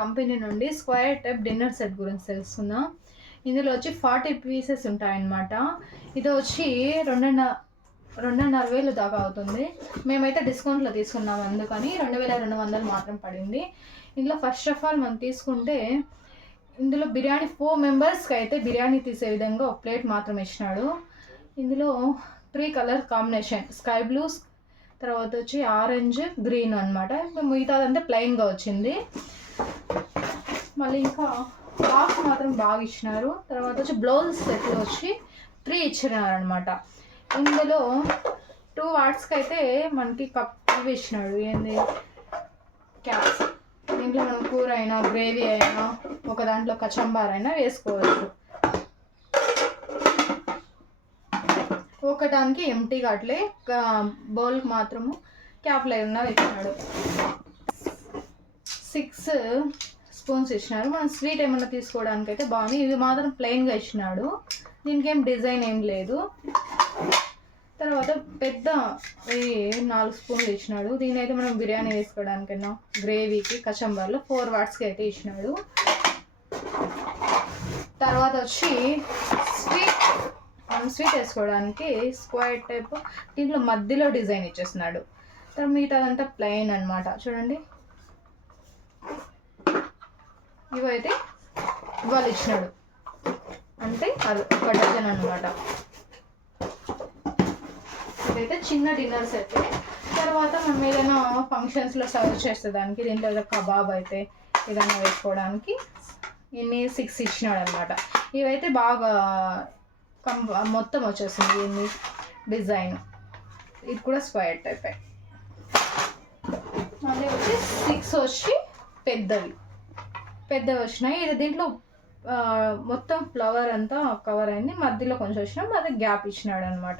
Company నుండి square type dinner set గురించి తెలుసుకుందాం. ఇందులో వచ్చి 40 పీసెస్ ఉంటాయన్నమాట. ఇది వచ్చి 2,500 దాకా అవుతుంది. మేమైతే డిస్కౌంట్లో తీసుకున్నాం, అందుకని 2,200 మాత్రం పడింది. ఇందులో ఫస్ట్ ఆఫ్ ఆల్ మనం తీసుకుంటే ఇందులో బిర్యానీ 4 మెంబర్స్కి అయితే బిర్యానీ తీసే విధంగా ఒక ప్లేట్ మాత్రం ఇచ్చినాడు. ఇందులో 3 కలర్ కాంబినేషన్, స్కై బ్లూ, తర్వాత వచ్చి ఆరెంజ్, గ్రీన్ అనమాట. మిగతాదంతా ప్లెయిన్గా వచ్చింది. మళ్ళీ ఇంకా క్లాత్ మాత్రం బాగా ఇచ్చినారు. తర్వాత వచ్చి బ్లౌజ్ సెట్లు వచ్చి 3 ఇచ్చినారు అనమాట. ఇందులో 2 వాట్స్కి అయితే మనకి కప్ ఇవి ఇచ్చినాడు. ఏంది క్యాప్స్. దీంట్లో మనం కూర అయినా గ్రేవీ అయినా ఒక దాంట్లో కచంబార్ అయినా వేసుకోవచ్చు. ఒకటానికి ఎంటీగా అట్లే బౌల్కి మాత్రము క్యాప్లో ఉన్న ఇచ్చినాడు. 6 స్పూన్స్ ఇచ్చినారు. మనం స్వీట్ ఏమన్నా తీసుకోవడానికి అయితే బాగుంది. ఇది మాత్రం ప్లెయిన్గా ఇచ్చినాడు, దీనికి ఏం డిజైన్ ఏం లేదు. తర్వాత పెద్ద 4 స్పూన్లు ఇచ్చినాడు. దీని అయితే మనం బిర్యానీ వేసుకోవడానికైనా గ్రేవీకి కచంబర్లో 4 వాట్స్కి అయితే ఇచ్చినాడు. తర్వాత వచ్చి స్వీట్ వేసుకోవడానికి స్క్వేర్ టైప్, దీంట్లో మధ్యలో డిజైన్ ఇచ్చేస్తున్నాడు. తర్వాత మిగతాదంతా ప్లెయిన్ అనమాట. చూడండి, ఇవైతే ఇవాళ ఇచ్చినాడు, అంటే అది 1 డజన్ అనమాట. ఇదైతే చిన్న డిన్నర్ సెట్. తర్వాత మనం ఏదైనా ఫంక్షన్స్లో సర్వ్ చేసేదానికి దీంట్లో ఏదైనా కబాబ్ అయితే ఏదైనా వేసుకోవడానికి ఇన్ని 6 ఇచ్చినాడు అనమాట. ఇవైతే బాగా మొత్తం వచ్చేసింది. ఏంది డిజైన్, ఇది కూడా స్క్వేర్ టైప్. మళ్ళీ వచ్చి 6 వచ్చి పెద్దవి వచ్చినాయి. ఇది దీంట్లో మొత్తం ఫ్లవర్ అంతా కవర్ అయింది, మధ్యలో కొంచెం వచ్చినా అది గ్యాప్ ఇచ్చినాడు అనమాట.